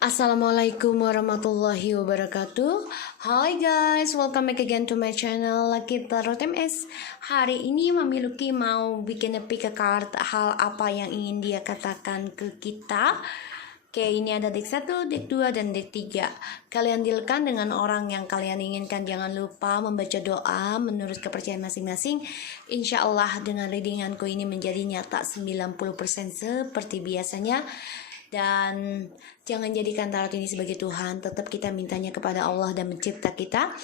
Assalamualaikum warahmatullahi wabarakatuh. Hi guys, welcome back again to my channel Lucky Tarot MS. Hari ini Mami Lucky mau bikin pick a card hal apa yang ingin dia katakan ke kita. Oke, ini ada deck 1, deck 2, dan deck 3. Kalian dealkan dengan orang yang kalian inginkan. Jangan lupa membaca doa menurut kepercayaan masing-masing. Insya Allah dengan readinganku ini menjadi nyata 90% seperti biasanya. Dan jangan jadikan tarot ini sebagai Tuhan. Tetap kita mintanya kepada Allah dan mencipta kita.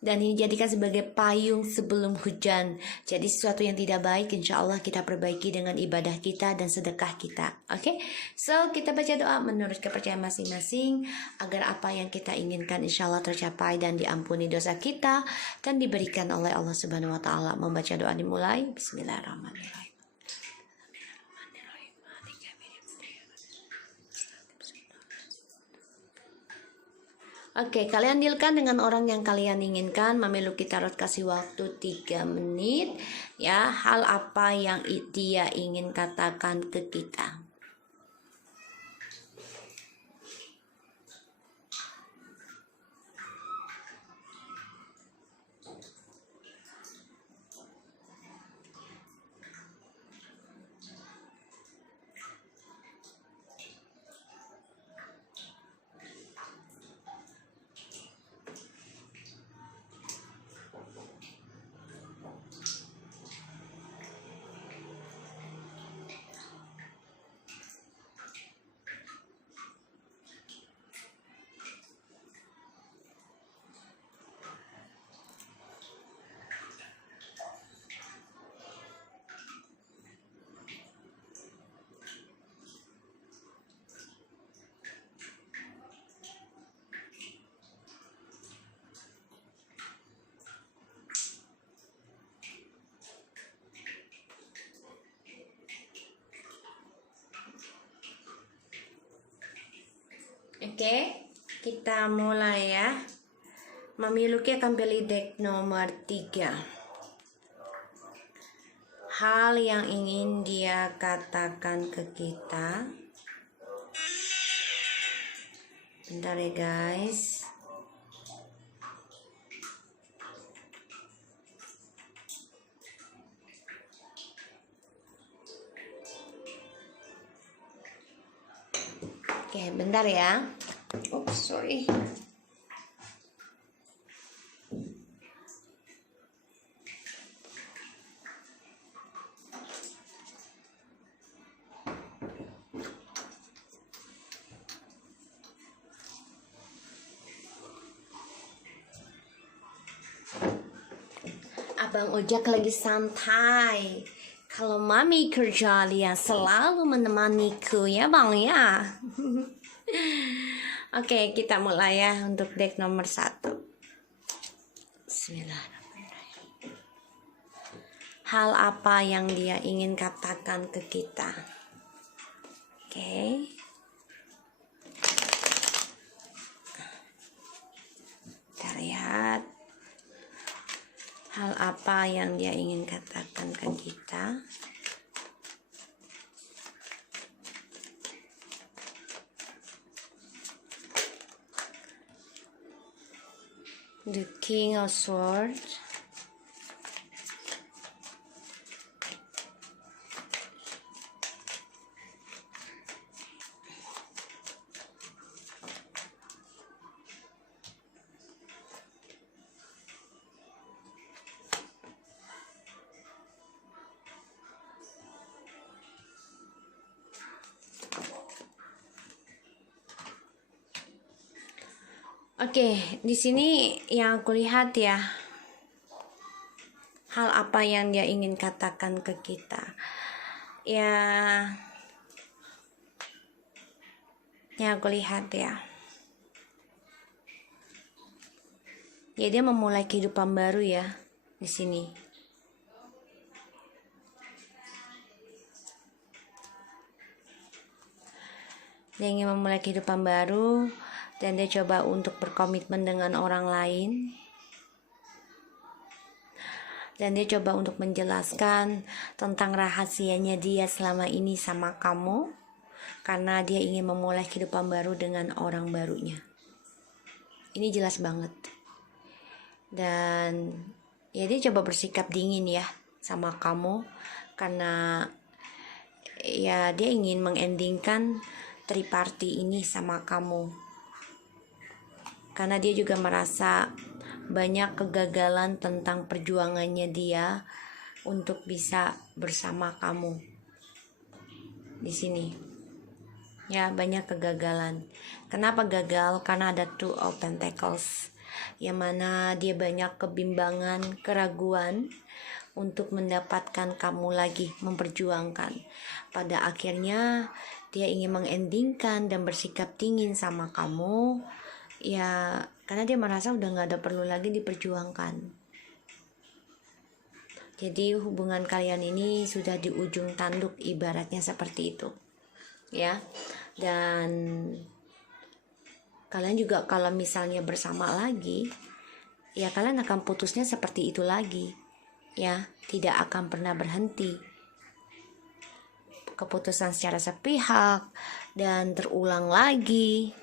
Dan ini jadikan sebagai payung sebelum hujan. Jadi sesuatu yang tidak baik insya Allah kita perbaiki dengan ibadah kita dan sedekah kita. Oke, so kita baca doa menurut kepercayaan masing-masing agar apa yang kita inginkan insya Allah tercapai dan diampuni dosa kita dan diberikan oleh Allah Subhanahu Wa Taala. Membaca doa dimulai. Bismillahirrahmanirrahim. Oke, kalian dealkan dengan orang yang kalian inginkan. Mami Lucky Tarot kasih waktu 3 menit. Ya, hal apa yang dia ingin katakan ke kita. Oke, kita mulai ya. Mami Lucky akan pilih deck nomor 3. Hal yang ingin dia katakan ke kita. Bentar ya guys. Oke, bentar ya. Oops, sorry. Abang Ojak lagi santai. Kalau Mami kerja, dia selalu menemaniku ya bang ya. Oke, kita mulai ya untuk deck nomor 1. Bismillahirrahmanirrahim. Hal apa yang dia ingin katakan ke kita. Oke. Kita lihat. Hal apa yang dia ingin katakan ke kita. The King of Swords. Oke, di sini yang aku lihat ya, hal apa yang dia ingin katakan ke kita. Ya, yang aku lihat ya. Ya, dia memulai kehidupan baru ya di sini. Dia ingin memulai kehidupan baru. Dan dia coba untuk berkomitmen dengan orang lain. Dan dia coba untuk menjelaskan tentang rahasianya dia selama ini sama kamu. karena dia ingin memulai kehidupan baru dengan orang barunya. Ini jelas banget. Dan ya dia coba bersikap dingin ya sama kamu, karena ya dia ingin mengendingkan triparty ini sama kamu, karena dia juga merasa banyak kegagalan tentang perjuangannya dia untuk bisa bersama kamu di sini. Ya, banyak kegagalan. Kenapa gagal? Karena ada Two of Pentacles, yang mana dia banyak kebimbangan, keraguan untuk mendapatkan kamu lagi, memperjuangkan. Pada akhirnya dia ingin mengendingkan dan bersikap dingin sama kamu, ya karena dia merasa udah gak ada perlu lagi diperjuangkan. Jadi hubungan kalian ini sudah di ujung tanduk, ibaratnya seperti itu ya. Dan kalian juga kalau misalnya bersama lagi, ya kalian akan putusnya seperti itu lagi ya, tidak akan pernah berhenti. Keputusan secara sepihak dan terulang lagi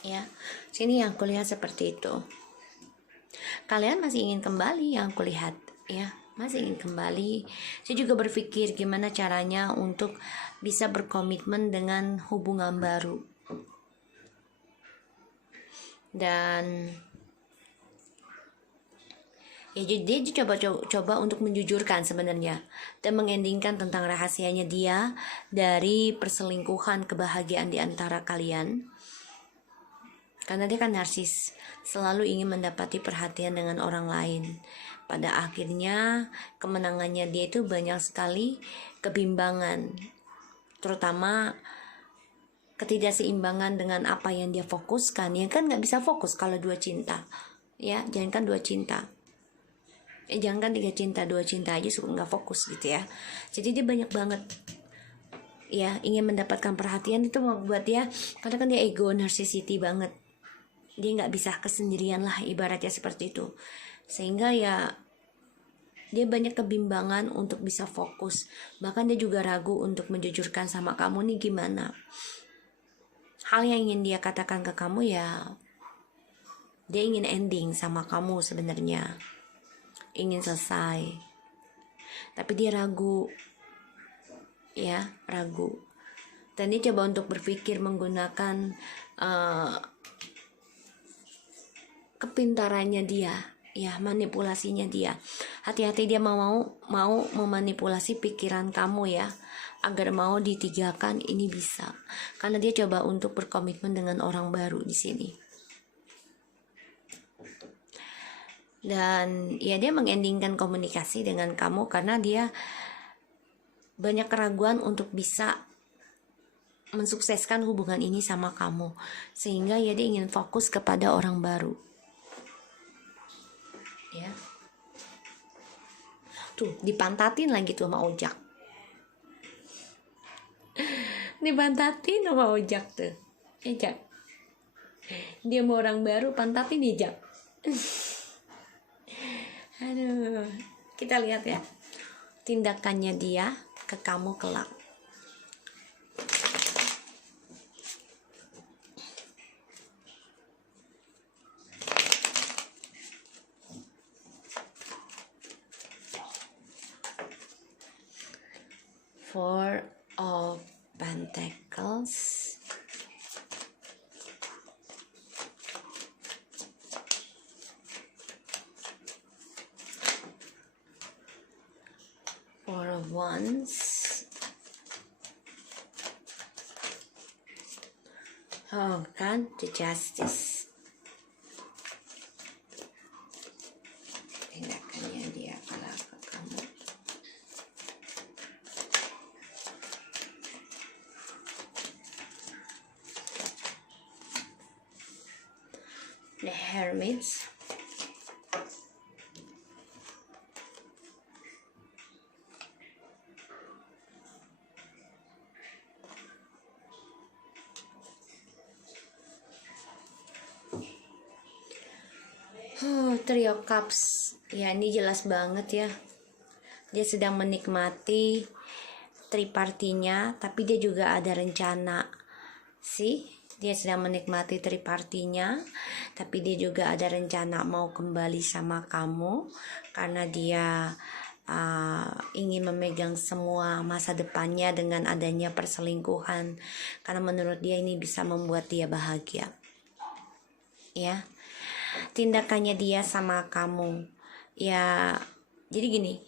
ya. Sini yang kulihat seperti itu. Kalian masih ingin kembali, yang kulihat ya, masih ingin kembali. Saya juga berpikir gimana caranya untuk bisa berkomitmen dengan hubungan baru. Dan ya jadi dia coba untuk menjujurkan sebenarnya dan mengendingkan tentang rahasianya dia dari perselingkuhan kebahagiaan di antara kalian. Karena dia kan narsis, selalu ingin mendapati perhatian dengan orang lain. Pada akhirnya kemenangannya dia itu banyak sekali kebimbangan, terutama ketidakseimbangan dengan apa yang dia fokuskan. Ya kan gak bisa fokus kalau dua cinta ya, jangankan dua cinta, jangankan tiga cinta, dua cinta aja suka gak fokus gitu ya. Jadi dia banyak banget ya ingin mendapatkan perhatian, itu membuat dia, karena kan dia ego, narcissity banget, dia nggak bisa kesendirian lah, ibaratnya seperti itu. Sehingga ya dia banyak kebimbangan untuk bisa fokus. Bahkan dia juga ragu untuk menjujurkan sama kamu nih gimana. Hal yang ingin dia katakan ke kamu ya, dia ingin ending sama kamu sebenarnya, ingin selesai, tapi dia ragu ya, ragu. Dan dia coba untuk berpikir menggunakan kepintarannya dia ya, manipulasinya dia. Hati-hati dia mau memanipulasi pikiran kamu ya, agar mau ditigakan. Ini bisa karena dia coba untuk berkomitmen dengan orang baru di sini. Dan ya dia mengendingkan komunikasi dengan kamu karena dia banyak keraguan untuk bisa mensukseskan hubungan ini sama kamu, sehingga ya dia ingin fokus kepada orang baru ya. Tuh dipantatin lagi tuh sama Ojak, dipantatin sama Ojak tuh ya, Jak. Dia mau orang baru, pantatin ya, Jak. Aduh, kita lihat ya tindakannya dia ke kamu kelak. Four of Pentacles, Four of Wands, oh kan, the Justice. Tindakannya dia kelak ke kamu. The Hermit, Three of Cups. Ya ini jelas banget ya, dia sedang menikmati tripartinya, tapi dia juga ada rencana sih. Dia sedang menikmati tripartinya, tapi dia juga ada rencana mau kembali sama kamu karena dia ingin memegang semua masa depannya dengan adanya perselingkuhan, karena menurut dia ini bisa membuat dia bahagia. Ya, tindakannya dia sama kamu, ya, jadi gini,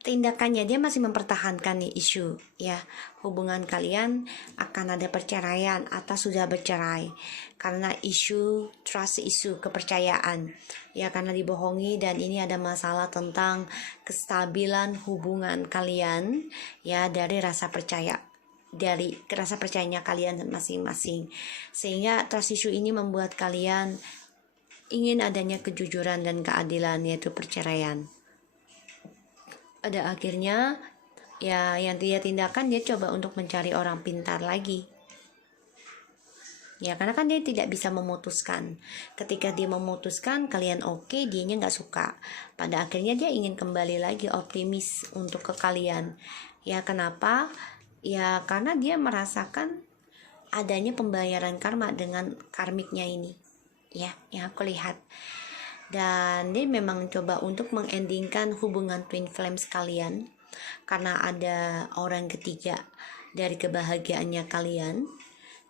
tindakannya dia masih mempertahankan nih isu, ya, hubungan kalian akan ada perceraian atau sudah bercerai karena isu trust, isu kepercayaan, ya, karena dibohongi, dan ini ada masalah tentang kestabilan hubungan kalian, ya, dari rasa percayanya kalian masing-masing, sehingga trust issue ini membuat kalian ingin adanya kejujuran dan keadilan, yaitu perceraian. Pada akhirnya, ya, yang dia tindakan, dia coba untuk mencari orang pintar lagi, ya, karena kan dia tidak bisa memutuskan. Ketika dia memutuskan kalian oke, dianya nggak suka. Pada akhirnya dia ingin kembali lagi optimis untuk ke kalian, ya. Kenapa? Ya, karena dia merasakan adanya pembayaran karma dengan karmiknya ini, ya, yang aku lihat. Dan dia memang coba untuk mengendingkan hubungan twin flames kalian karena ada orang ketiga dari kebahagiaannya kalian,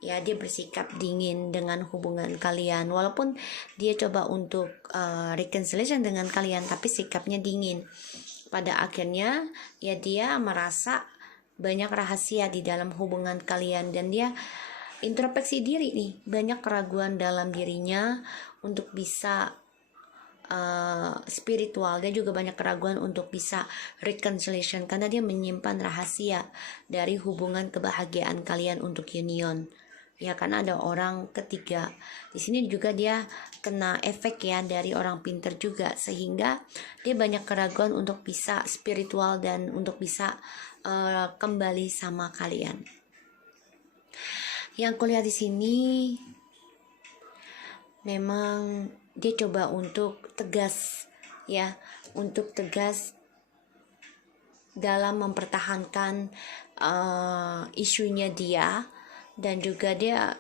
ya. Dia bersikap dingin dengan hubungan kalian, walaupun dia coba untuk reconciliation dengan kalian, tapi sikapnya dingin. Pada akhirnya, ya, dia merasa banyak rahasia di dalam hubungan kalian, dan dia introspeksi diri nih, banyak keraguan dalam dirinya untuk bisa spiritual. Dia juga banyak keraguan untuk bisa reconciliation karena dia menyimpan rahasia dari hubungan kebahagiaan kalian untuk union, ya, karena ada orang ketiga di sini. Juga dia kena efek, ya, dari orang pinter juga, sehingga dia banyak keraguan untuk bisa spiritual dan untuk bisa kembali sama kalian. Yang kulihat di sini memang dia coba untuk tegas, ya, untuk tegas dalam mempertahankan isunya dia, dan juga dia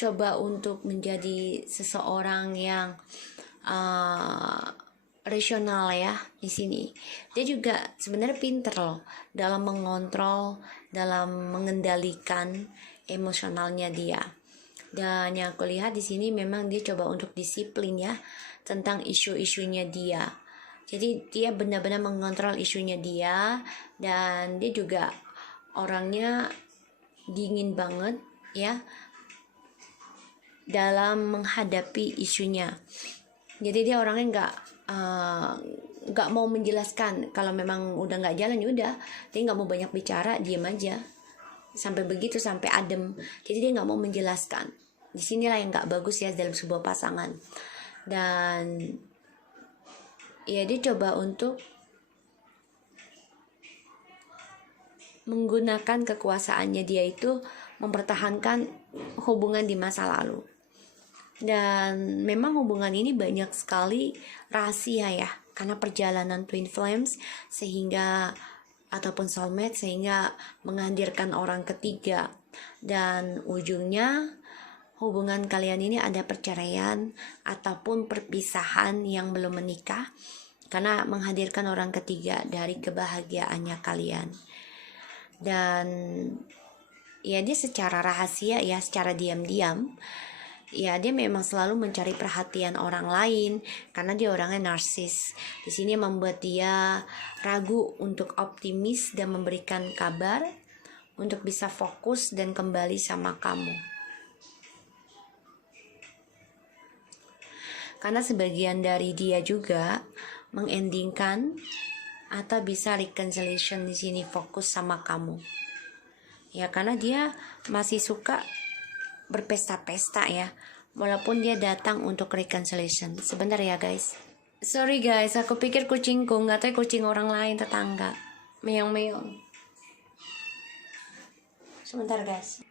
coba untuk menjadi seseorang yang rasional, ya. Di sini dia juga sebenarnya pinter loh dalam mengontrol, dalam mengendalikan emosionalnya dia. Dan yang aku lihat di sini memang dia coba untuk disiplin, ya, tentang isu-isunya dia. Jadi dia benar-benar mengontrol isunya dia, dan dia juga orangnya dingin banget, ya, dalam menghadapi isunya. Jadi dia orangnya nggak mau menjelaskan. Kalau memang udah nggak jalan, yaudah, dia nggak mau banyak bicara, diam aja. Sampai begitu, sampai adem. Jadi dia nggak mau menjelaskan. Disinilah yang nggak bagus, ya, dalam sebuah pasangan. Dan ya, dia coba untuk menggunakan kekuasaannya dia itu mempertahankan hubungan di masa lalu. Dan memang hubungan ini banyak sekali rahasia, ya, karena perjalanan twin flames sehingga ataupun soulmate, sehingga menghadirkan orang ketiga, dan ujungnya hubungan kalian ini ada perceraian ataupun perpisahan yang belum menikah karena menghadirkan orang ketiga dari kebahagiaannya kalian. Dan ya, dia secara rahasia, ya, secara diam-diam, ya, dia memang selalu mencari perhatian orang lain karena dia orangnya narsis. Di sini membuat dia ragu untuk optimis dan memberikan kabar untuk bisa fokus dan kembali sama kamu. Karena sebagian dari dia juga mengendingkan atau bisa reconciliation di sini, fokus sama kamu, ya, karena dia masih suka berpesta-pesta, ya, walaupun dia datang untuk reconciliation. Sebentar, ya, guys. Sorry guys, aku pikir kucingku, nggak tahu kucing orang lain, tetangga. Meong-meong. Sebentar guys,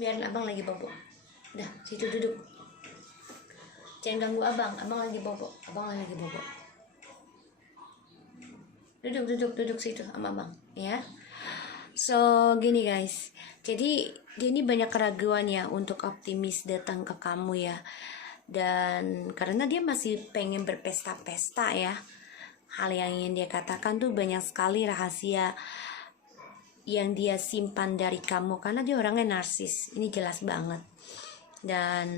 biar abang lagi bobo. Dah, situ duduk. Jangan ganggu abang lagi bobo. Abang lagi bobo. duduk situ sama abang ya. So gini guys, jadi dia ini banyak keraguan ya untuk optimis datang ke kamu ya, dan karena dia masih pengen berpesta-pesta ya. Hal yang ingin dia katakan tuh banyak sekali rahasia yang dia simpan dari kamu, karena dia orangnya narsis, ini jelas banget. Dan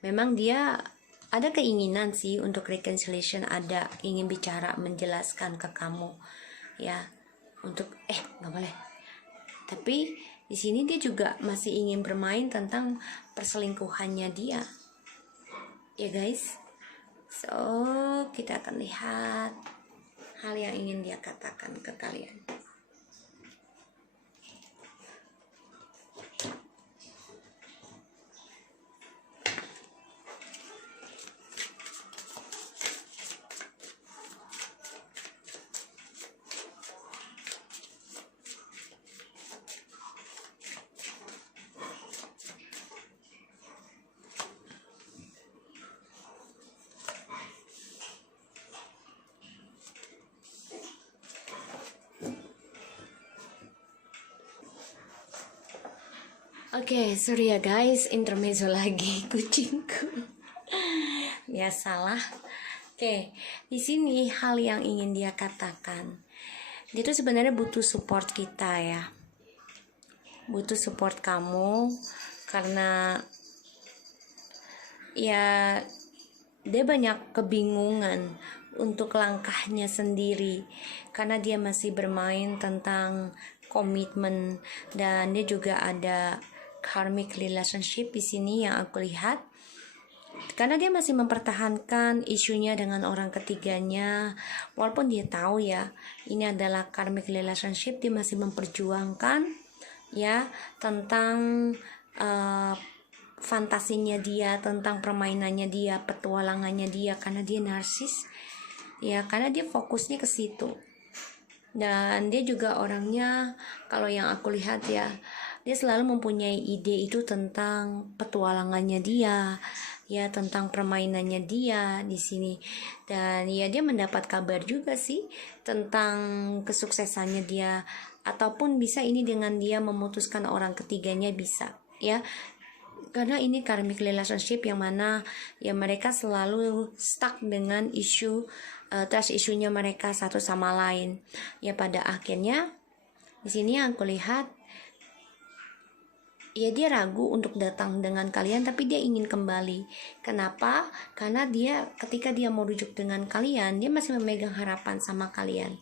memang dia ada keinginan sih untuk reconciliation, ada ingin bicara, menjelaskan ke kamu ya, untuk nggak boleh. Tapi di sini dia juga masih ingin bermain tentang perselingkuhannya dia ya guys. So kita akan lihat hal yang ingin dia katakan ke kalian. Oke, sorry ya guys, intermezzo lagi kucingku. Ya salah. Oke, di sini hal yang ingin dia katakan. Dia tuh sebenarnya butuh support kita ya. Butuh support kamu karena ya dia banyak kebingungan untuk langkahnya sendiri, karena dia masih bermain tentang komitmen, dan dia juga ada karmic relationship di sini yang aku lihat, karena dia masih mempertahankan isunya dengan orang ketiganya. Walaupun dia tahu ya ini adalah karmic relationship, dia masih memperjuangkan ya tentang fantasinya dia, tentang permainannya dia, petualangannya dia, karena dia narsis ya, karena dia fokusnya ke situ. Dan dia juga orangnya, kalau yang aku lihat ya, dia selalu mempunyai ide itu tentang petualangannya dia ya, tentang permainannya dia di sini. Dan ya dia mendapat kabar juga sih tentang kesuksesannya dia, ataupun bisa ini dengan dia memutuskan orang ketiganya, bisa ya, karena ini karmic relationship yang mana ya mereka selalu stuck dengan isu trust isunya mereka satu sama lain ya. Pada akhirnya di sini yang aku lihat ya, dia ragu untuk datang dengan kalian, tapi dia ingin kembali. Kenapa? Karena dia ketika dia mau rujuk dengan kalian, dia masih memegang harapan sama kalian.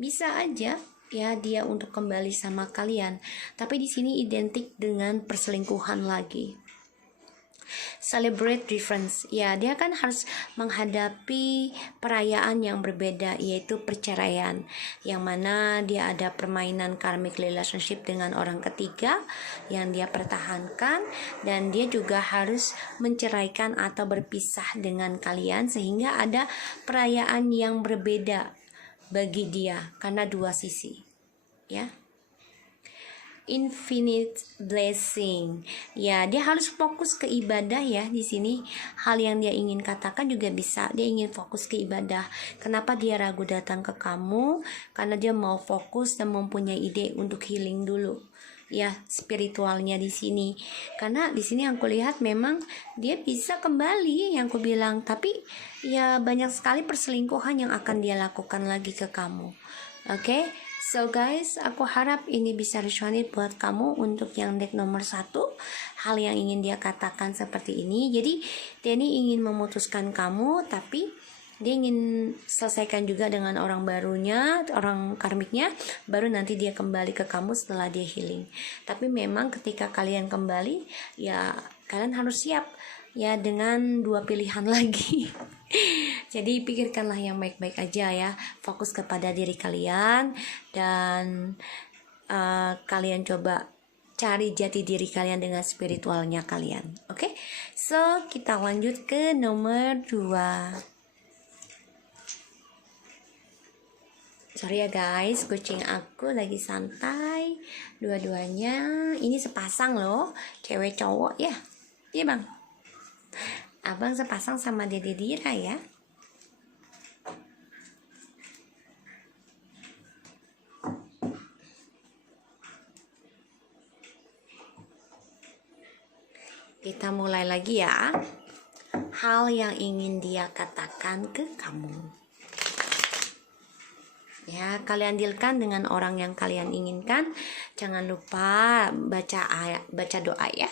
Bisa aja ya dia untuk kembali sama kalian, tapi di sini identik dengan perselingkuhan lagi. Celebrate difference ya, dia kan harus menghadapi perayaan yang berbeda, yaitu perceraian, yang mana dia ada permainan karmic relationship dengan orang ketiga yang dia pertahankan, dan dia juga harus menceraikan atau berpisah dengan kalian, sehingga ada perayaan yang berbeda bagi dia karena dua sisi ya. Infinite blessing ya, dia harus fokus ke ibadah ya. Di sini hal yang dia ingin katakan juga bisa, dia ingin fokus ke ibadah. Kenapa dia ragu datang ke kamu? Karena dia mau fokus dan mempunyai ide untuk healing dulu ya, spiritualnya di sini. Karena di sini yang aku lihat memang dia bisa kembali yang aku bilang, tapi ya banyak sekali perselingkuhan yang akan dia lakukan lagi ke kamu. Oke? So guys, aku harap ini bisa resonate buat kamu untuk yang deck nomor 1. Hal yang ingin dia katakan seperti ini. Jadi dia ini ingin memutuskan kamu, tapi dia ingin selesaikan juga dengan orang barunya, orang karmiknya, baru nanti dia kembali ke kamu setelah dia healing. Tapi memang ketika kalian kembali, ya kalian harus siap ya dengan dua pilihan lagi. Jadi pikirkanlah yang baik-baik aja ya, fokus kepada diri kalian, dan kalian coba cari jati diri kalian dengan spiritualnya kalian. Oke? So kita lanjut ke nomor 2. Sorry ya guys, kucing aku lagi santai. Dua-duanya ini sepasang loh, cewek cowok ya. Iya bang, abang sepasang sama Dede Dira ya. Kita mulai lagi ya. Hal yang ingin dia katakan ke kamu. Ya, kalian dealkan dengan orang yang kalian inginkan. Jangan lupa baca doa ya.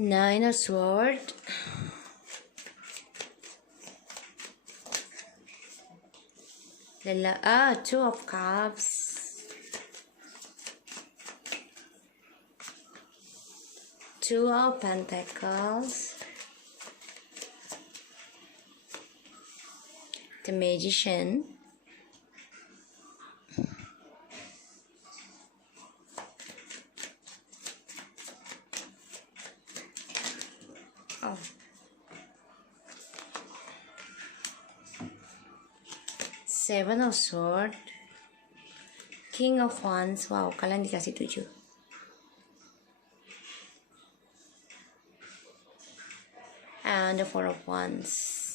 Nine of Swords. Two of Cups. Two of Pentacles. The Magician. Oh. Seven of Swords. King of Wands. Wow, kalian dikasih 7. And the Four of Wands.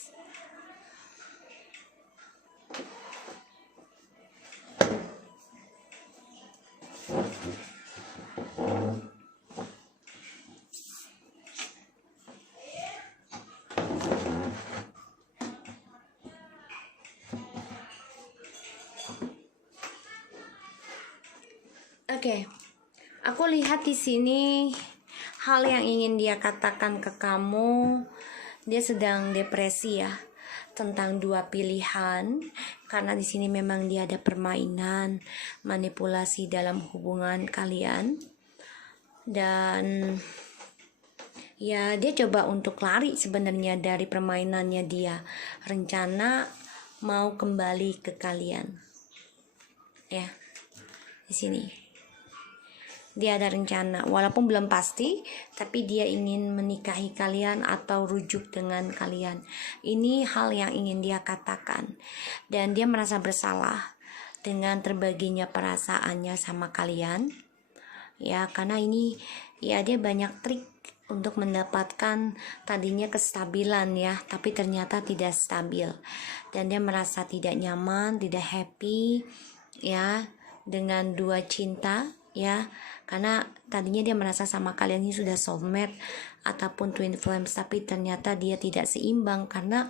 Oke, aku lihat di sini hal yang ingin dia katakan ke kamu, dia sedang depresi ya, tentang dua pilihan, karena di sini memang dia ada permainan, manipulasi dalam hubungan kalian, dan ya dia coba untuk lari sebenarnya dari permainannya dia, rencana mau kembali ke kalian, ya, di sini. Dia ada rencana, walaupun belum pasti, tapi dia ingin menikahi kalian atau rujuk dengan kalian. Ini hal yang ingin dia katakan. Dan dia merasa bersalah dengan terbaginya perasaannya sama kalian. Ya, karena ini ya dia banyak trik untuk mendapatkan tadinya kestabilan ya, tapi ternyata tidak stabil. Dan dia merasa tidak nyaman, tidak happy ya dengan dua cinta ya, karena tadinya dia merasa sama kalian ini sudah soulmate ataupun twin flames, tapi ternyata dia tidak seimbang karena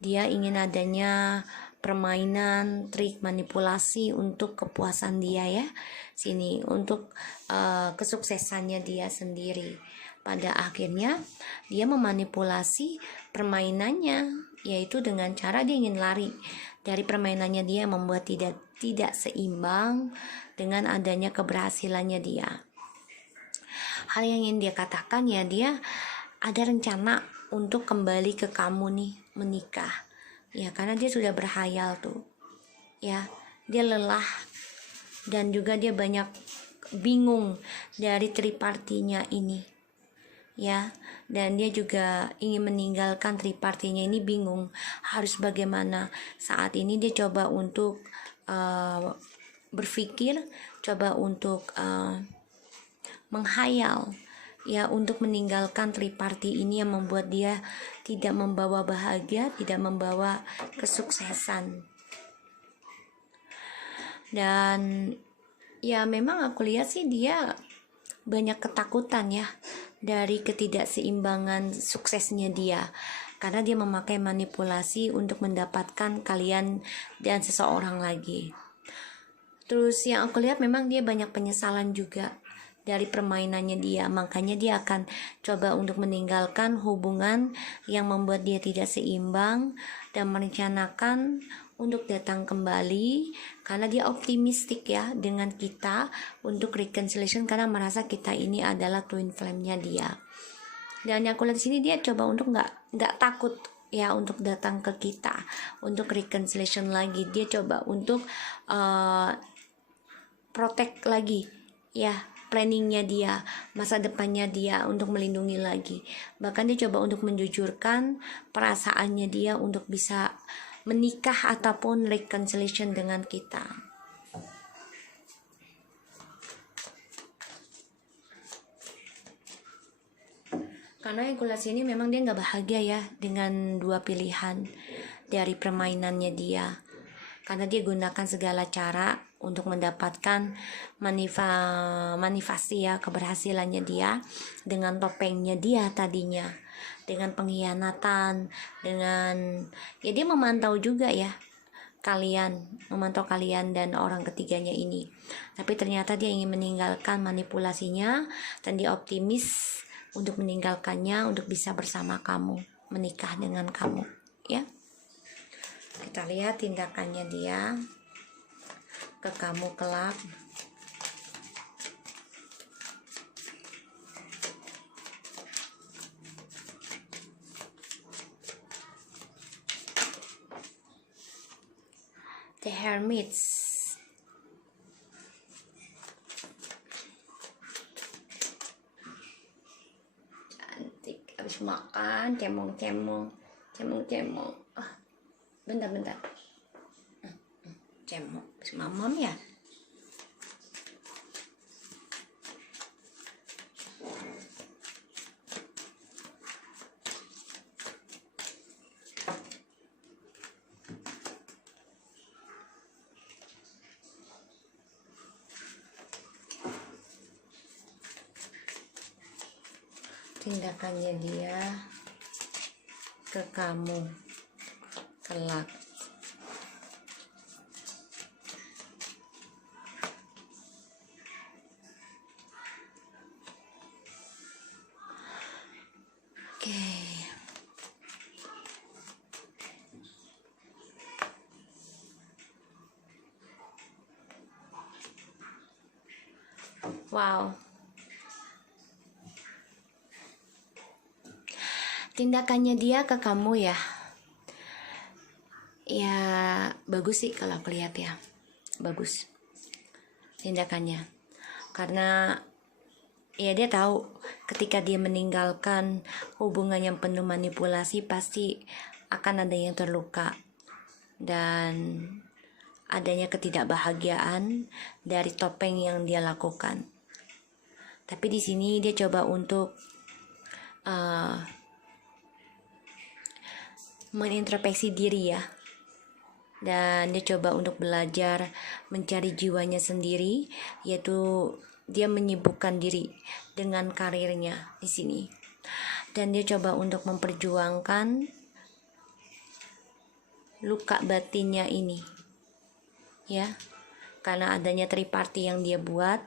dia ingin adanya permainan, trik, manipulasi untuk kepuasan dia ya, sini untuk kesuksesannya dia sendiri. Pada akhirnya dia memanipulasi permainannya, yaitu dengan cara dia ingin lari dari permainannya dia, membuat tidak seimbang dengan adanya keberhasilannya dia. Hal yang ingin dia katakan ya, dia ada rencana untuk kembali ke kamu nih, menikah ya, karena dia sudah berhayal tuh ya, dia lelah dan juga dia banyak bingung dari tripartinya ini ya, dan dia juga ingin meninggalkan tripartinya ini, bingung harus bagaimana. Saat ini dia coba untuk berpikir, coba untuk menghayal ya, untuk meninggalkan triparti ini yang membuat dia tidak membawa bahagia, tidak membawa kesuksesan. Dan ya memang aku lihat sih dia banyak ketakutan ya dari ketidakseimbangan suksesnya dia, karena dia memakai manipulasi untuk mendapatkan kalian dan seseorang lagi. Terus yang aku lihat memang dia banyak penyesalan juga dari permainannya dia, makanya dia akan coba untuk meninggalkan hubungan yang membuat dia tidak seimbang dan merencanakan untuk datang kembali, karena dia optimistik ya dengan kita untuk reconciliation, karena merasa kita ini adalah twin flame-nya dia. Dan yang aku lihat di sini dia coba untuk nggak takut ya untuk datang ke kita untuk reconciliation lagi. Dia coba untuk protect lagi ya, planningnya dia, masa depannya dia, untuk melindungi lagi. Bahkan dia coba untuk menjujurkan perasaannya dia untuk bisa menikah ataupun reconciliation dengan kita. Karena yang kulihat sini memang dia nggak bahagia ya dengan dua pilihan dari permainannya dia. Karena dia gunakan segala cara untuk mendapatkan manifestasi ya keberhasilannya dia dengan topengnya dia tadinya, dengan pengkhianatan, dengan ya dia memantau juga ya memantau kalian dan orang ketiganya ini. Tapi ternyata dia ingin meninggalkan manipulasinya dan dia optimis untuk meninggalkannya, untuk bisa bersama kamu, menikah dengan kamu ya. Kita lihat tindakannya dia ke kamu kelak. The Hermits. Cantik, habis makan cemong. Bentar. Cemong, habis mamam ya. Tindakannya dia ke kamu kelak. Oke. Wow. Tindakannya dia ke kamu ya bagus sih kalau aku lihat ya, bagus tindakannya. Karena ya dia tahu ketika dia meninggalkan hubungan yang penuh manipulasi pasti akan ada yang terluka dan adanya ketidakbahagiaan dari topeng yang dia lakukan. Tapi di sini dia coba untuk menintrospeksi diri ya, dan dia coba untuk belajar mencari jiwanya sendiri, yaitu dia menyibukkan diri dengan karirnya di sini, dan dia coba untuk memperjuangkan luka batinnya ini ya, karena adanya triparty yang dia buat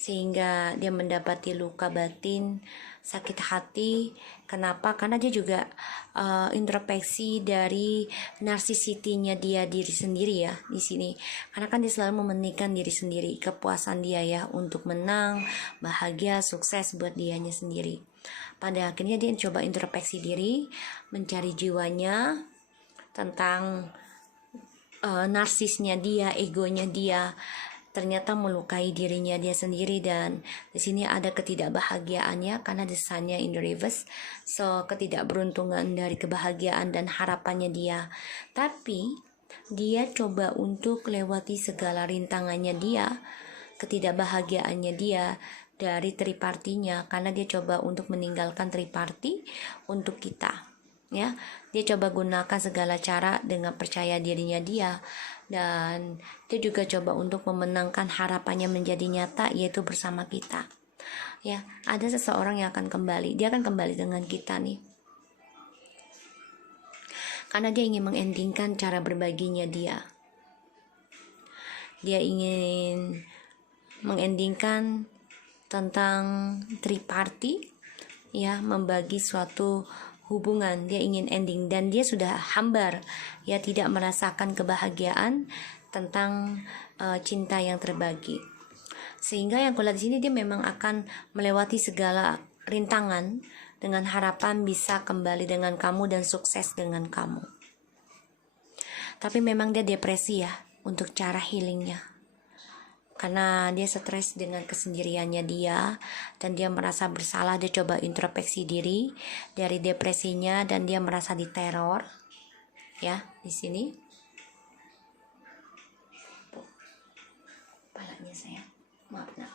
sehingga dia mendapati luka batin, sakit hati. Kenapa? Karena dia juga introspeksi dari narsisitinya dia diri sendiri ya di sini. Karena kan dia selalu mementingkan diri sendiri, kepuasan dia ya untuk menang, bahagia, sukses buat dianya sendiri. Pada akhirnya dia coba introspeksi diri, mencari jiwanya tentang narsisnya dia, egonya dia ternyata melukai dirinya dia sendiri, dan di sini ada ketidakbahagiaannya karena desainnya in the reverse. So ketidakberuntungan dari kebahagiaan dan harapannya dia. Tapi dia coba untuk lewati segala rintangannya dia, ketidakbahagiaannya dia dari tripartinya, karena dia coba untuk meninggalkan triparty untuk kita ya. Dia coba gunakan segala cara dengan percaya dirinya dia, dan dia juga coba untuk memenangkan harapannya menjadi nyata, yaitu bersama kita ya. Ada seseorang yang akan kembali, dia akan kembali dengan kita nih, karena dia ingin mengendingkan cara berbaginya dia ingin mengendingkan tentang triparty ya, membagi suatu hubungan. Dia ingin ending dan dia sudah hambar ya, tidak merasakan kebahagiaan tentang cinta yang terbagi. Sehingga yang kulihat di sini dia memang akan melewati segala rintangan dengan harapan bisa kembali dengan kamu dan sukses dengan kamu. Tapi memang dia depresi ya untuk cara healingnya, karena dia stres dengan kesendiriannya dia dan dia merasa bersalah. Dia coba introspeksi diri dari depresinya dan dia merasa diteror ya di sini. Palanya saya, maaf nak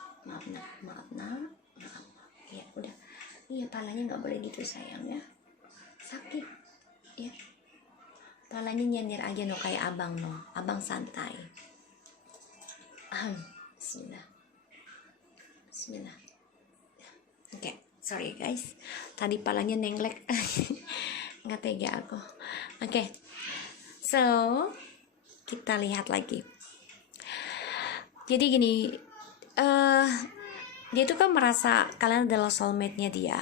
ya udah Iya, palanya nggak boleh gitu sayang ya, sakit ya. Palanya nyender aja no, kayak abang no, abang santai. Bismillah, Bismillah. Oke, sorry guys, tadi palanya nenglek. Nggak tega aku. Oke, so kita lihat lagi. Jadi gini, dia itu kan merasa kalian adalah soulmate-nya dia.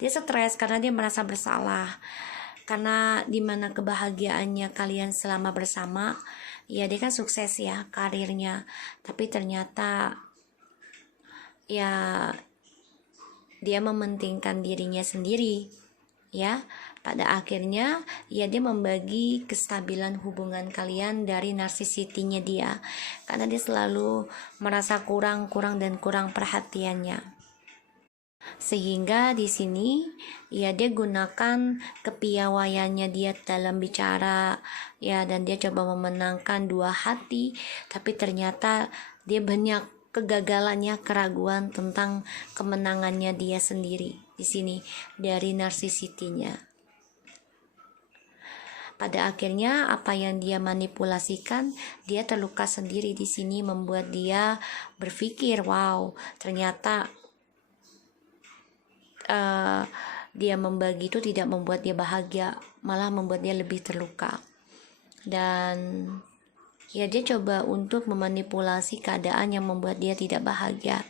Dia stres karena dia merasa bersalah, karena dimana kebahagiaannya kalian selama bersama, ya dia kan sukses ya karirnya, tapi ternyata ya dia mementingkan dirinya sendiri ya. Pada akhirnya ya dia membagi kestabilan hubungan kalian dari narsisitinya dia, karena dia selalu merasa kurang perhatiannya. Sehingga di sini ya dia gunakan kepiawaiannya dia dalam bicara ya, dan dia coba memenangkan dua hati, tapi ternyata dia banyak kegagalannya, keraguan tentang kemenangannya dia sendiri di sini dari narsisitinya. Pada akhirnya apa yang dia manipulasikan, dia terluka sendiri di sini, membuat dia berpikir, wow, ternyata dia membagi itu tidak membuat dia bahagia, malah membuat dia lebih terluka. Dan ya dia coba untuk memanipulasi keadaan yang membuat dia tidak bahagia,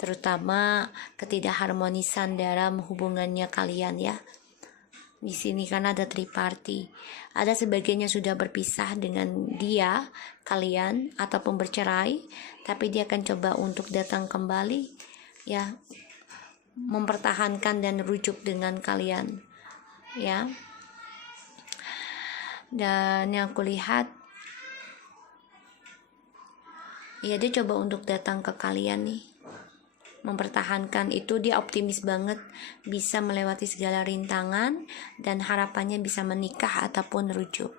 terutama ketidakharmonisan dalam hubungannya kalian ya. Di sini karena ada triparty, ada sebagiannya sudah berpisah dengan dia, kalian, ataupun bercerai, tapi dia akan coba untuk datang kembali ya, mempertahankan dan rujuk dengan kalian ya. Dan yang aku lihat ya dia coba untuk datang ke kalian nih, mempertahankan itu. Dia optimis banget bisa melewati segala rintangan dan harapannya bisa menikah ataupun rujuk.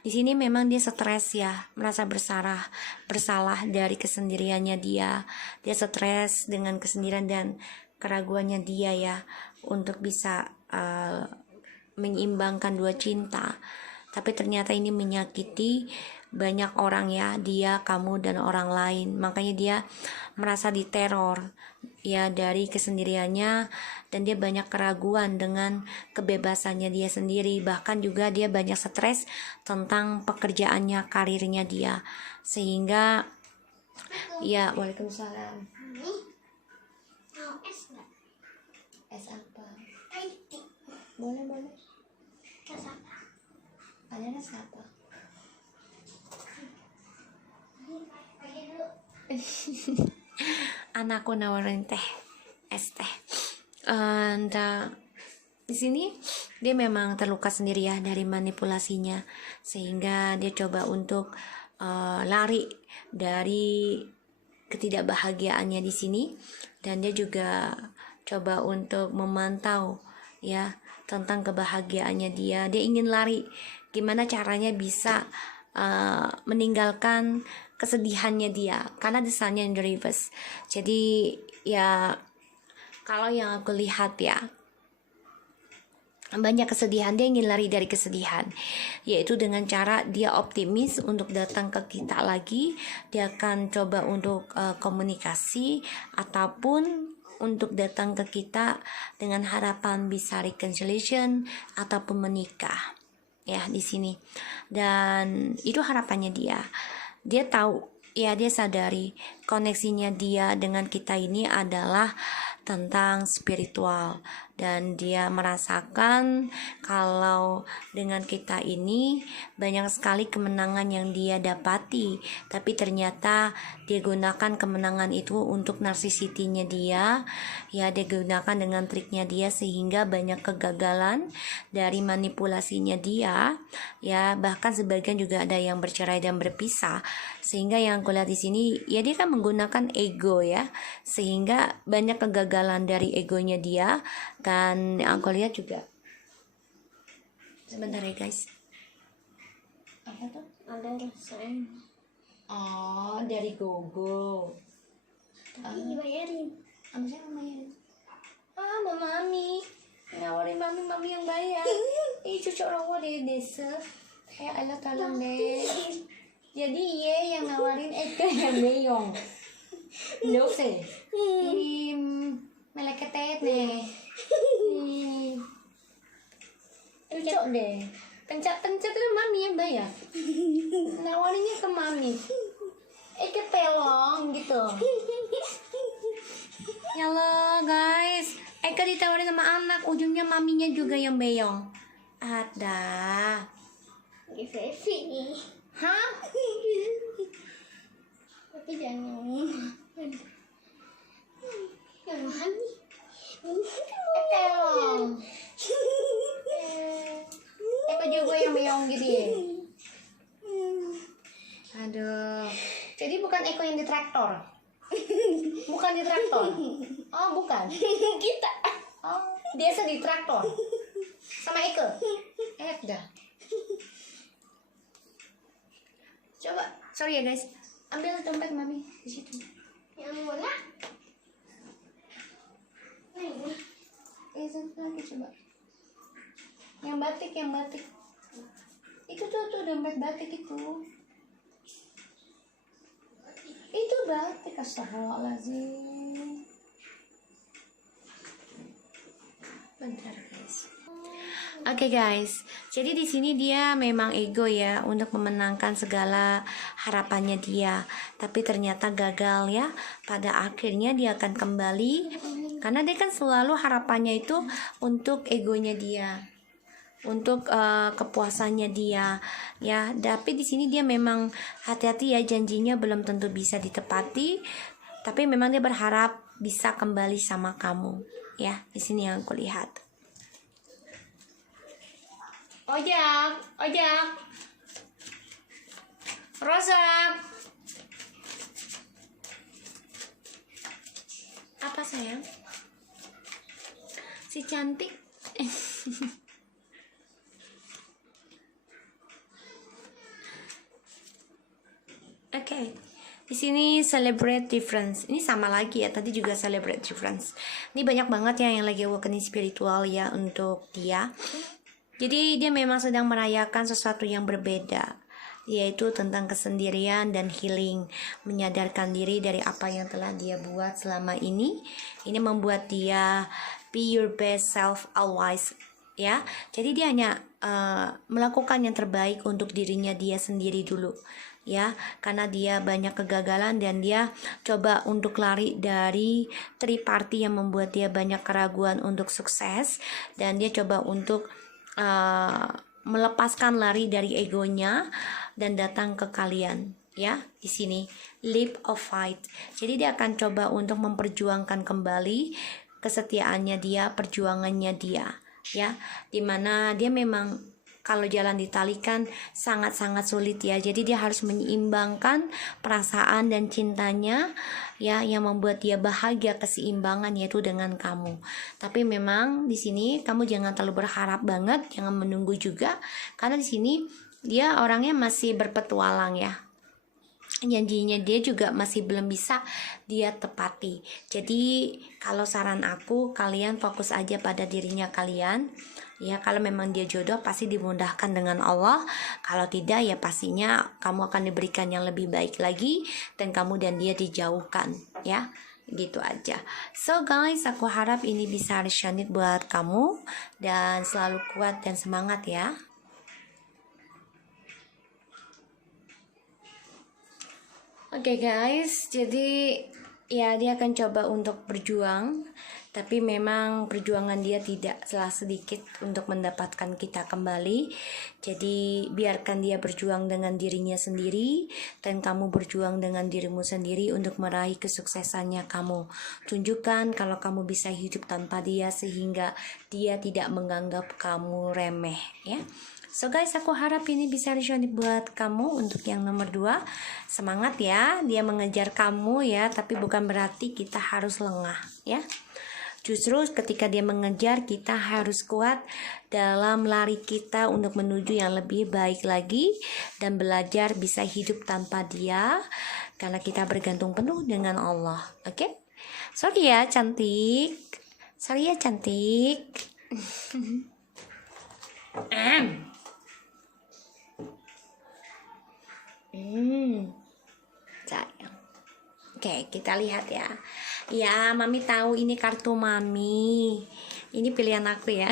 Di sini memang dia stres ya, merasa bersalah dari kesendiriannya dia. Dia stres dengan kesendirian dan keraguannya dia ya, untuk bisa menyeimbangkan dua cinta. Tapi ternyata ini menyakiti banyak orang ya, dia, kamu, dan orang lain. Makanya dia merasa diteror ya dari kesendiriannya, dan dia banyak keraguan dengan kebebasannya dia sendiri. Bahkan juga dia banyak stres tentang pekerjaannya, karirnya dia. Sehingga ya, waalaikumsalam. Es apa? Boleh. Ada rasa apa? Anakku nawarin es teh. And di sini dia memang terluka sendiri ya dari manipulasinya, sehingga dia coba untuk lari dari ketidakbahagiaannya di sini, dan dia juga coba untuk memantau ya tentang kebahagiaannya dia. Dia ingin lari, gimana caranya bisa meninggalkan kesedihannya dia, karena desanya in the reverse. Jadi ya kalau yang aku lihat ya, banyak kesedihan, dia ingin lari dari kesedihan, yaitu dengan cara dia optimis untuk datang ke kita lagi. Dia akan coba untuk komunikasi ataupun untuk datang ke kita dengan harapan bisa reconciliation ataupun menikah ya di sini. Dan itu harapannya dia. Dia tahu ya, dia sadari koneksinya dia dengan kita ini adalah tentang spiritual, dan dia merasakan kalau dengan kita ini banyak sekali kemenangan yang dia dapati, tapi ternyata dia gunakan kemenangan itu untuk narsisitinya dia ya. Dia gunakan dengan triknya dia, sehingga banyak kegagalan dari manipulasinya dia ya. Bahkan sebagian juga ada yang bercerai dan berpisah, sehingga yang aku lihat di sini ya dia kan menggunakan ego ya, sehingga banyak kegagalan dari egonya dia. Dan yang aku lihat juga, sebentar ya guys, apa tuh, ada rasanya, oh dari Gogo, Tapi dibayarin. sama siapa bayarin? Mau mami. Nawarin mami yang bayar. Cucu rawa deh desa. Allah tolong deh. Jadi yang nawarin Eka yang beyong. Dosa. Meleketet nih. Cucok deh. Pencet lah mami yang bayar. Nawarinnya ke mami. Eka pelong gitu. Halo guys, Eka ditawarin sama anak, ujungnya maminya juga yang beyong. Ada. Sesi nih. Hah? Tapi jangan. Jangan. Pelong. Eka juga yang beyong gitu ya. Aduh. Jadi bukan Eko yang di traktor. Bukan di traktor. Oh, bukan. Kita. Oh, dia di traktor. Sama Eko. Dah. Coba, sorry ya guys. Ambil dompet mami di situ. Yang mana? Nah, ini. Satu lagi coba. Yang batik. Itu tuh dompet batik itu. Itu batik, astagfirullahaladzim. Bentar guys. Oke guys, jadi di sini dia memang ego ya untuk memenangkan segala harapannya dia, tapi ternyata gagal ya. Pada akhirnya dia akan kembali karena dia kan selalu harapannya itu untuk egonya dia, untuk kepuasannya dia ya. Tapi di sini dia memang hati-hati ya, janjinya belum tentu bisa ditepati, tapi memang dia berharap bisa kembali sama kamu ya. Di sini yang aku lihat. Ojak Rozak, apa sayang? Si cantik. Oke. Di sini celebrate difference. Ini sama lagi ya, tadi juga celebrate difference. Ini banyak banget ya yang lagi awakening spiritual ya untuk dia. Jadi dia memang sedang merayakan sesuatu yang berbeda, yaitu tentang kesendirian dan healing, menyadarkan diri dari apa yang telah dia buat selama ini. Ini membuat dia be your best self always ya. Jadi dia hanya melakukan yang terbaik untuk dirinya dia sendiri dulu ya, karena dia banyak kegagalan dan dia coba untuk lari dari triparty yang membuat dia banyak keraguan untuk sukses, dan dia coba untuk melepaskan lari dari egonya dan datang ke kalian ya. Di sini leap of fight. Jadi dia akan coba untuk memperjuangkan kembali kesetiaannya dia, perjuangannya dia ya, dimana dia memang kalau jalan ditalikan sangat-sangat sulit ya. Jadi dia harus menyeimbangkan perasaan dan cintanya ya, yang membuat dia bahagia, keseimbangan yaitu dengan kamu. Tapi memang di sini kamu jangan terlalu berharap banget, jangan menunggu juga, karena di sini dia orangnya masih berpetualang ya. Janjinya dia juga masih belum bisa dia tepati. Jadi kalau saran aku, kalian fokus aja pada dirinya kalian ya. Kalau memang dia jodoh pasti dimudahkan dengan Allah. Kalau tidak ya pastinya kamu akan diberikan yang lebih baik lagi, dan kamu dan dia dijauhkan ya. Gitu aja. So guys, aku harap ini bisa resonate buat kamu, dan selalu kuat dan semangat ya. Oke guys, jadi ya dia akan coba untuk berjuang, tapi memang perjuangan dia tidak salah sedikit untuk mendapatkan kita kembali. Jadi biarkan dia berjuang dengan dirinya sendiri, dan kamu berjuang dengan dirimu sendiri untuk meraih kesuksesannya kamu. Tunjukkan kalau kamu bisa hidup tanpa dia, sehingga dia tidak menganggap kamu remeh ya. So guys, aku harap ini bisa resonate buat kamu. Untuk yang nomor 2, semangat ya, dia mengejar kamu ya, tapi bukan berarti kita harus lengah ya. Justru ketika dia mengejar, kita harus kuat dalam lari kita untuk menuju yang lebih baik lagi, dan belajar bisa hidup tanpa dia, karena kita bergantung penuh dengan Allah. Oke? Sorry ya cantik, Sorry ya cantik. Sayang. Oke, kita lihat ya. Ya, Mami tahu ini kartu Mami. Ini pilihan aku ya.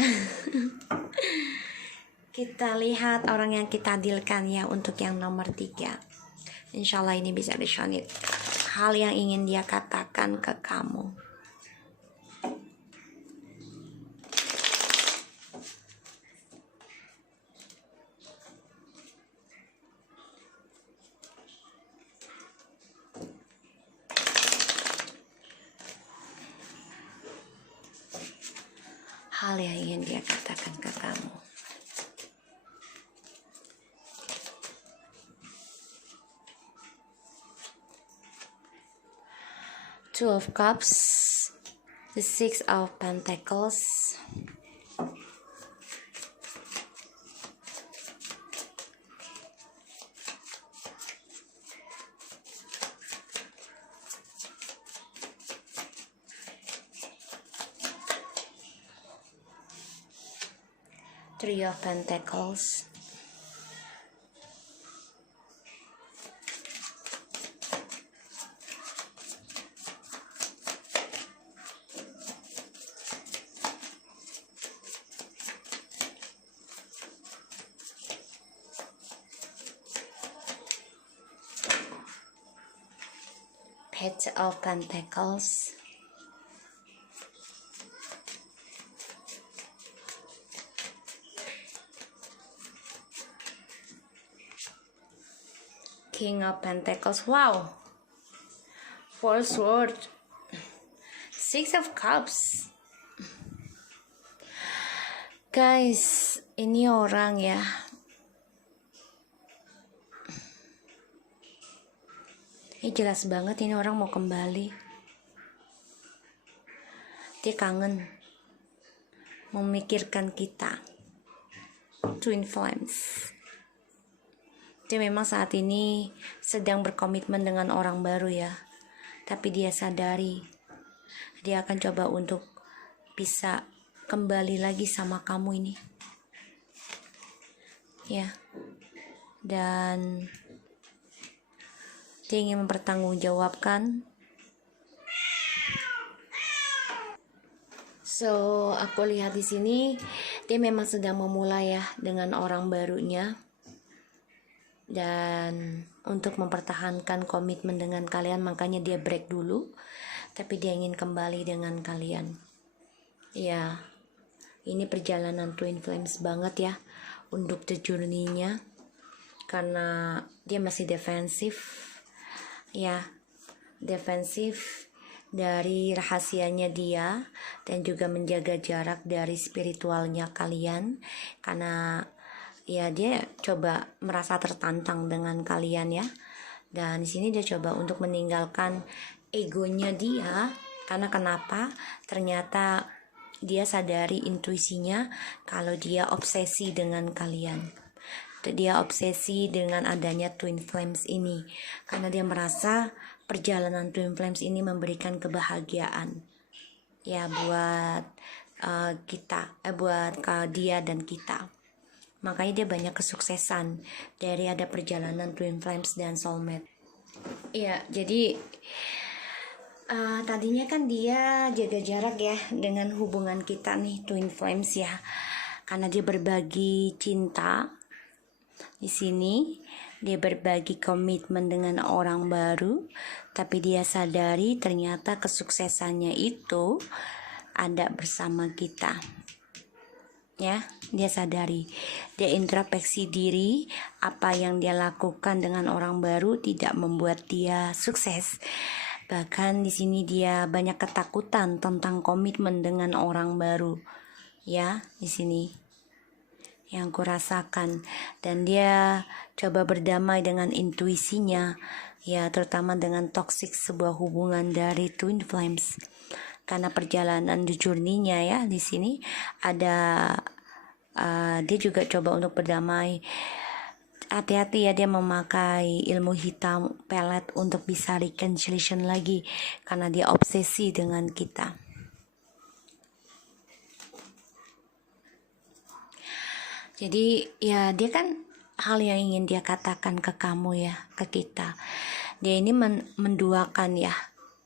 Kita lihat orang yang kita dealkan ya untuk yang nomor 3. Insya Allah ini bisa resonate. Hal yang ingin dia katakan ke kamu. Hal yang ingin dia katakan ke kamu. Two of Cups, the Six of Pentacles, Three of Pentacles, Page of Pentacles, King of Pentacles. Wow, Four Swords, Six of Cups. Guys, ini orang ya. Ini jelas banget ini orang mau kembali. Dia kangen, memikirkan kita. Twin Flames. Dia memang saat ini sedang berkomitmen dengan orang baru ya. Tapi dia sadari dia akan coba untuk bisa kembali lagi sama kamu ini. Ya. Dan dia ingin mempertanggungjawabkan. So, aku lihat di sini dia memang sedang memulai ya dengan orang barunya. Dan untuk mempertahankan komitmen dengan kalian, makanya dia break dulu. Tapi dia ingin kembali dengan kalian. Ya, ini perjalanan Twin Flames banget ya untuk the journey-nya. Karena dia masih defensif. Ya, defensif dari rahasianya dia dan juga menjaga jarak dari spiritualnya kalian, karena ya dia coba merasa tertantang dengan kalian ya. Dan di sini dia coba untuk meninggalkan egonya dia, karena kenapa? Ternyata dia sadari intuisinya kalau dia obsesi dengan kalian. Dia obsesi dengan adanya Twin Flames ini karena dia merasa perjalanan Twin Flames ini memberikan kebahagiaan ya buat dia dan kita. Makanya dia banyak kesuksesan dari ada perjalanan Twin Flames dan soulmate. Ya, jadi tadinya kan dia jaga jarak ya dengan hubungan kita nih Twin Flames ya, karena dia berbagi cinta. Di sini dia berbagi komitmen dengan orang baru, tapi dia sadari ternyata kesuksesannya itu ada bersama kita. Ya, dia sadari. Dia introspeksi diri, apa yang dia lakukan dengan orang baru tidak membuat dia sukses. Bahkan di sini dia banyak ketakutan tentang komitmen dengan orang baru. Ya, di sini yang kurasakan, dan dia coba berdamai dengan intuisinya ya, terutama dengan toxic sebuah hubungan dari Twin Flames, karena perjalanan di journey-nya ya. Di sini ada dia juga coba untuk berdamai. Hati-hati ya, dia memakai ilmu hitam pelet untuk bisa reconciliation lagi karena dia obsesi dengan kita. Jadi ya dia kan hal yang ingin dia katakan ke kamu ya, ke kita. Dia ini menduakan ya,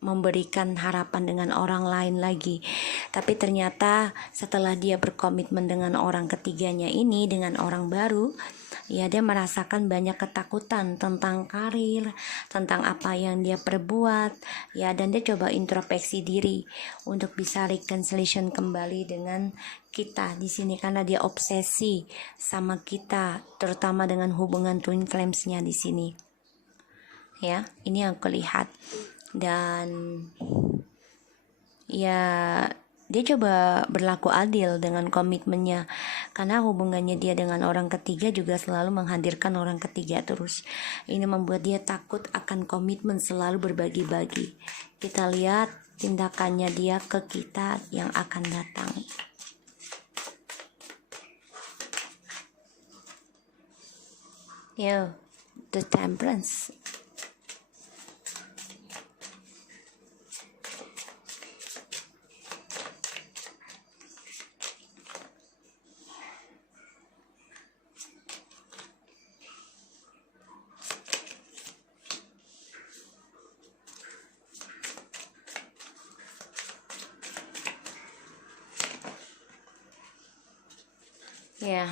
memberikan harapan dengan orang lain lagi. Tapi ternyata setelah dia berkomitmen dengan orang ketiganya ini, dengan orang baru, ya dia merasakan banyak ketakutan tentang karir, tentang apa yang dia perbuat, ya, dan dia coba introspeksi diri untuk bisa reconciliation kembali dengan kita di sini karena dia obsesi sama kita, terutama dengan hubungan twin flames-nya di sini. Ya, ini yang aku lihat. Dan ya dia coba berlaku adil dengan komitmennya karena hubungannya dia dengan orang ketiga juga selalu menghadirkan orang ketiga terus. Ini membuat dia takut akan komitmen, selalu berbagi-bagi. Kita lihat tindakannya dia ke kita yang akan datang. Yo, the Temperance. Ya.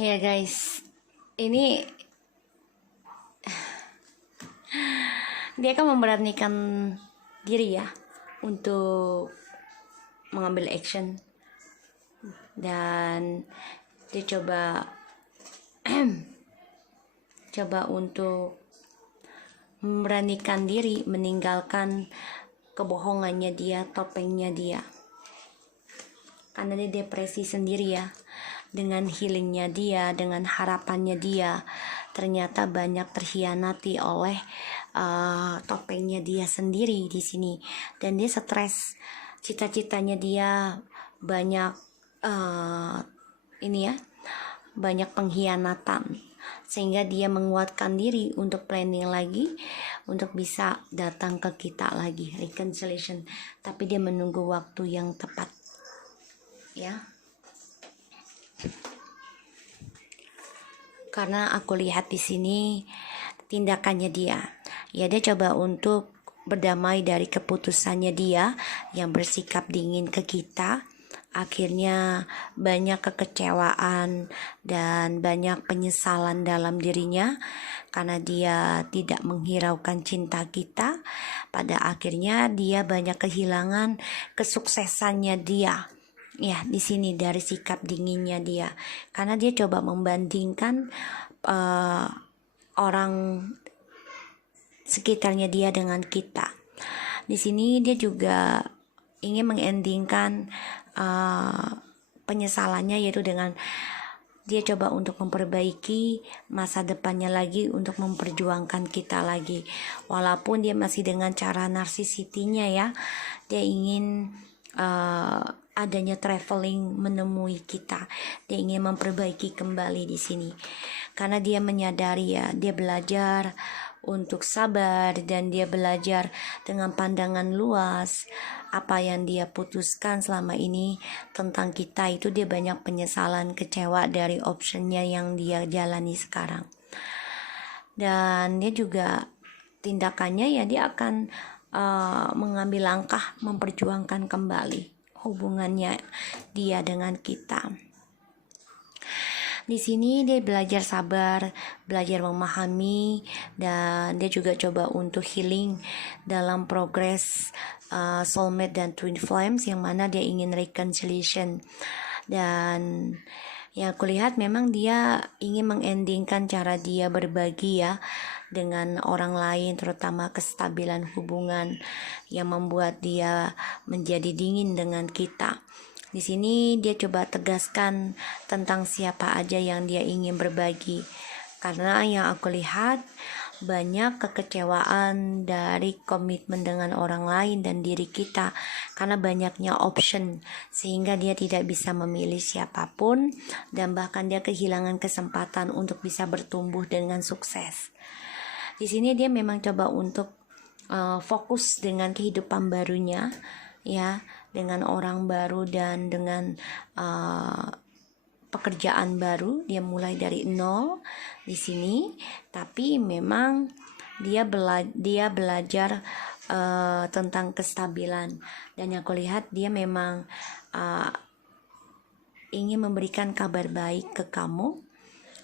Ya guys, ini dia akan memberanikan diri ya untuk mengambil action, dan dia coba untuk memberanikan diri meninggalkan kebohongannya dia, topengnya dia, karena dia depresi sendiri ya. Dengan healingnya dia, dengan harapannya dia, ternyata banyak terhianati oleh topengnya dia sendiri di sini, dan dia stres. Cita-citanya dia banyak banyak pengkhianatan, sehingga dia menguatkan diri untuk planning lagi, untuk bisa datang ke kita lagi reconciliation, tapi dia menunggu waktu yang tepat ya. Karena aku lihat di sini tindakannya dia, ya dia coba untuk berdamai dari keputusannya dia yang bersikap dingin ke kita. Akhirnya banyak kekecewaan dan banyak penyesalan dalam dirinya karena dia tidak menghiraukan cinta kita. Pada akhirnya dia banyak kehilangan kesuksesannya dia. Ya, di sini dari sikap dinginnya dia, karena dia coba membandingkan orang sekitarnya dia dengan kita. Di sini dia juga ingin mengendingkan penyesalannya, yaitu dengan dia coba untuk memperbaiki masa depannya lagi, untuk memperjuangkan kita lagi, walaupun dia masih dengan cara narsisitinya ya. Dia ingin adanya traveling menemui kita. Dia ingin memperbaiki kembali di sini karena dia menyadari ya, dia belajar untuk sabar dan dia belajar dengan pandangan luas. Apa yang dia putuskan selama ini tentang kita itu dia banyak penyesalan, kecewa dari optionnya yang dia jalani sekarang. Dan dia juga tindakannya ya, dia akan mengambil langkah memperjuangkan kembali hubungannya dia dengan kita. Di sini dia belajar sabar, belajar memahami, dan dia juga coba untuk healing dalam progres soulmate dan twin flames, yang mana dia ingin reconciliation. Dan yang aku lihat memang dia ingin mengendingkan cara dia berbagi ya dengan orang lain, terutama kestabilan hubungan yang membuat dia menjadi dingin dengan kita. Di sini dia coba tegaskan tentang siapa aja yang dia ingin berbagi, karena yang aku lihat banyak kekecewaan dari komitmen dengan orang lain dan diri kita karena banyaknya option, sehingga dia tidak bisa memilih siapapun dan bahkan dia kehilangan kesempatan untuk bisa bertumbuh dengan sukses. Di sini dia memang coba untuk fokus dengan kehidupan barunya, ya, dengan orang baru dan dengan pekerjaan baru. Dia mulai dari nol di sini, tapi memang dia belajar tentang kestabilan, dan yang aku lihat dia memang ingin memberikan kabar baik ke kamu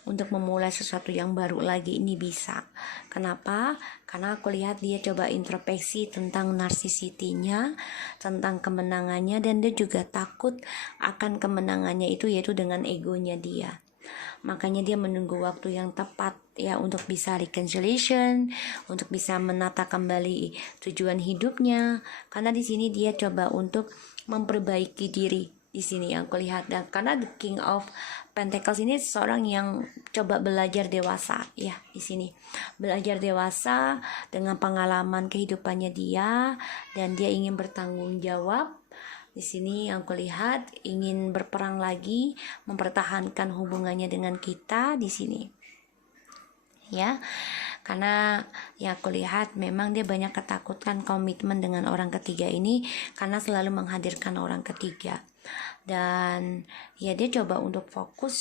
untuk memulai sesuatu yang baru lagi. Ini bisa. Kenapa? Karena aku lihat dia coba introspeksi tentang narsisitinya, tentang kemenangannya, dan dia juga takut akan kemenangannya itu, yaitu dengan egonya dia. Makanya dia menunggu waktu yang tepat ya untuk bisa reconciliation, untuk bisa menata kembali tujuan hidupnya. Karena di sini dia coba untuk memperbaiki diri. Di sini yang aku lihat, dan karena the King of Pentacles ini seorang yang coba belajar dewasa ya, di sini belajar dewasa dengan pengalaman kehidupannya dia, dan dia ingin bertanggung jawab. Di sini yang aku lihat ingin berperang lagi, mempertahankan hubungannya dengan kita di sini. Ya. Karena yang aku lihat memang dia banyak ketakutan komitmen dengan orang ketiga ini karena selalu menghadirkan orang ketiga. Dan ya dia coba untuk fokus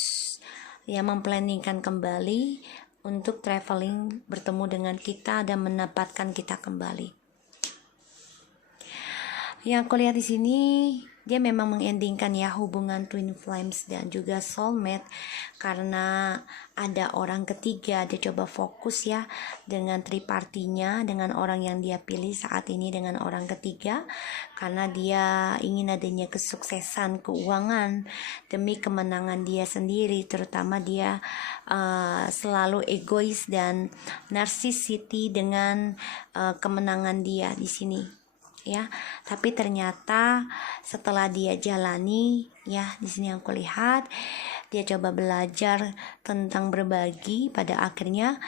ya memplanningkan kembali untuk traveling, bertemu dengan kita dan mendapatkan kita kembali. Yang aku lihat di sini dia memang mengendingkan ya hubungan twin flames dan juga soulmate karena ada orang ketiga. Dia coba fokus ya dengan tripartinya, dengan orang yang dia pilih saat ini, dengan orang ketiga, karena dia ingin adanya kesuksesan keuangan demi kemenangan dia sendiri. Terutama dia selalu egois dan narsisiti dengan kemenangan dia di sini ya. Tapi ternyata setelah dia jalani ya, di sini aku lihat dia coba belajar tentang berbagi. Pada akhirnya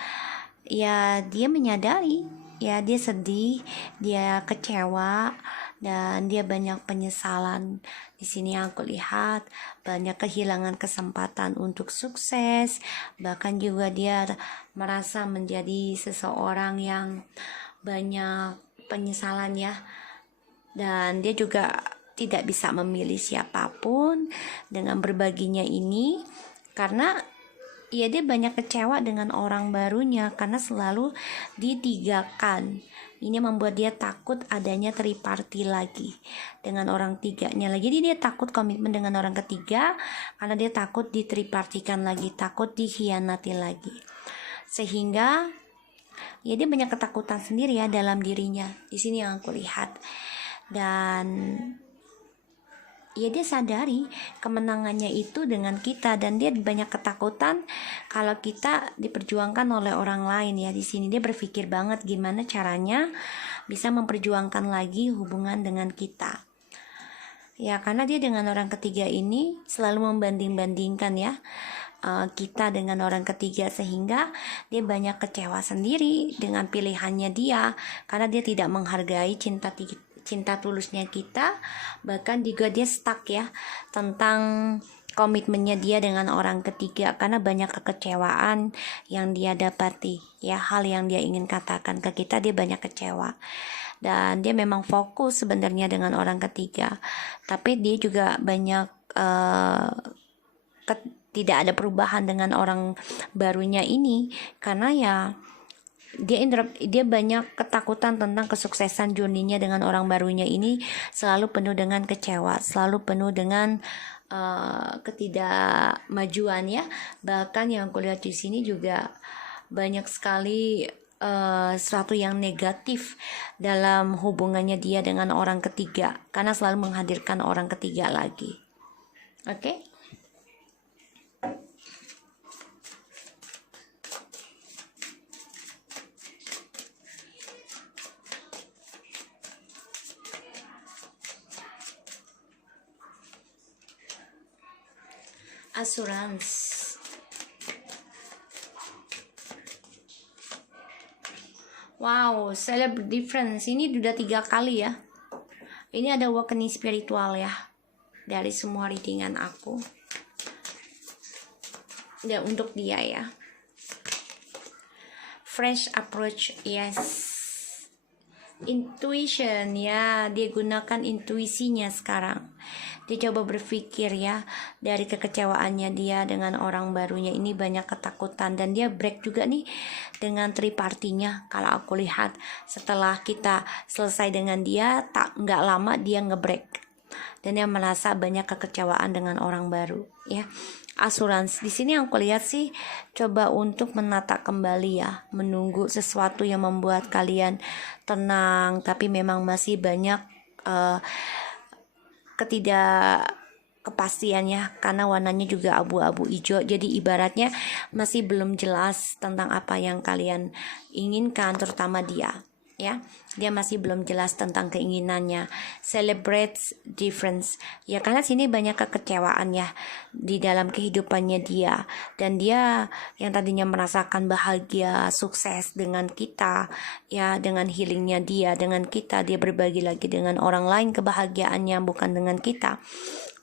ya dia menyadari ya dia sedih, dia kecewa, dan dia banyak penyesalan. Di sini aku lihat banyak kehilangan kesempatan untuk sukses, bahkan juga dia merasa menjadi seseorang yang banyak penyesalan ya. Dan dia juga tidak bisa memilih siapapun dengan berbaginya ini, karena ya dia banyak kecewa dengan orang barunya karena selalu ditigakan. Ini membuat dia takut adanya triparti lagi dengan orang tiganya lagi. Jadi dia takut komitmen dengan orang ketiga karena dia takut ditripartikan lagi, takut dikhianati lagi. Sehingga ya dia banyak ketakutan sendiri ya dalam dirinya. Di sini yang aku lihat. Dan ya dia sadari kemenangannya itu dengan kita, dan dia banyak ketakutan kalau kita diperjuangkan oleh orang lain ya. Di sini dia berpikir banget gimana caranya bisa memperjuangkan lagi hubungan dengan kita. Ya karena dia dengan orang ketiga ini selalu membanding-bandingkan ya kita dengan orang ketiga, sehingga dia banyak kecewa sendiri dengan pilihannya dia karena dia tidak menghargai cinta tulusnya kita. Bahkan juga dia stuck ya tentang komitmennya dia dengan orang ketiga karena banyak kekecewaan yang dia dapati ya. Hal yang dia ingin katakan ke kita, dia banyak kecewa, dan dia memang fokus sebenarnya dengan orang ketiga, tapi dia juga banyak tidak ada perubahan dengan orang barunya ini karena ya dia banyak ketakutan tentang kesuksesan journey-nya dengan orang barunya ini, selalu penuh dengan kecewa, selalu penuh dengan ketidakmajuan ya. Bahkan yang aku lihat di sini juga banyak sekali sesuatu yang negatif dalam hubungannya dia dengan orang ketiga karena selalu menghadirkan orang ketiga lagi. Oke? Assurance. Wow, celebrate difference. Ini udah 3 kali ya. Ini ada awakening spiritual ya. Dari semua readingan aku. Dan untuk dia ya. Fresh approach, yes. Intuition ya, dia gunakan intuisinya sekarang. Dia coba berpikir ya, dari kekecewaannya dia dengan orang barunya ini banyak ketakutan, dan dia break juga nih dengan tripartinya. Kalau aku lihat setelah kita selesai dengan dia, nggak lama dia ngebreak, dan dia merasa banyak kekecewaan dengan orang baru ya. Asuransi di sini yang aku lihat sih coba untuk menata kembali ya, menunggu sesuatu yang membuat kalian tenang, tapi memang masih banyak ketidakkepastiannya karena warnanya juga abu-abu hijau. Jadi ibaratnya masih belum jelas tentang apa yang kalian inginkan, terutama dia ya. Dia masih belum jelas tentang keinginannya. Celebrate difference ya, karena sini banyak kekecewaan ya di dalam kehidupannya dia, dan dia yang tadinya merasakan bahagia sukses dengan kita ya, dengan healingnya dia dengan kita, dia berbagi lagi dengan orang lain kebahagiaannya, bukan dengan kita.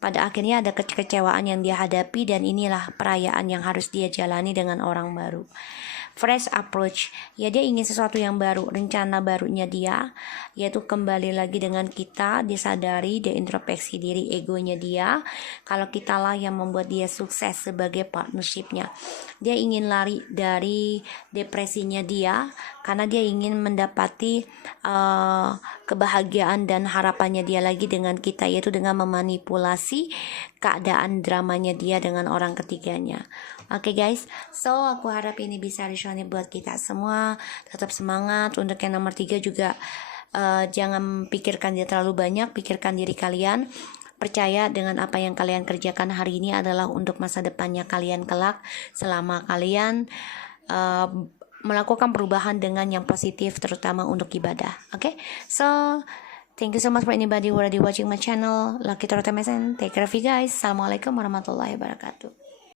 Pada akhirnya ada kekecewaan yang dia hadapi, dan inilah perayaan yang harus dia jalani dengan orang baru. Fresh approach ya, dia ingin sesuatu yang baru, rencana barunya dia yaitu kembali lagi dengan kita. Dia sadari, dia introspeksi diri, egonya dia, kalau kita lah yang membuat dia sukses sebagai partnershipnya. Dia ingin lari dari depresinya dia karena dia ingin mendapati kebahagiaan dan harapannya dia lagi dengan kita, yaitu dengan memanipulasi keadaan dramanya dia dengan orang ketiganya. Oke guys, so aku harap ini bisa resonate buat kita semua. Tetap semangat. Untuk yang nomor 3 juga jangan pikirkan dia terlalu banyak, pikirkan diri kalian. Percaya dengan apa yang kalian kerjakan hari ini adalah untuk masa depannya kalian kelak, selama kalian melakukan perubahan dengan yang positif, terutama untuk ibadah. Okay, so thank you so much for anybody who already watching my channel. Lucky Tarot MSN. Take care of you guys. Assalamualaikum warahmatullahi wabarakatuh.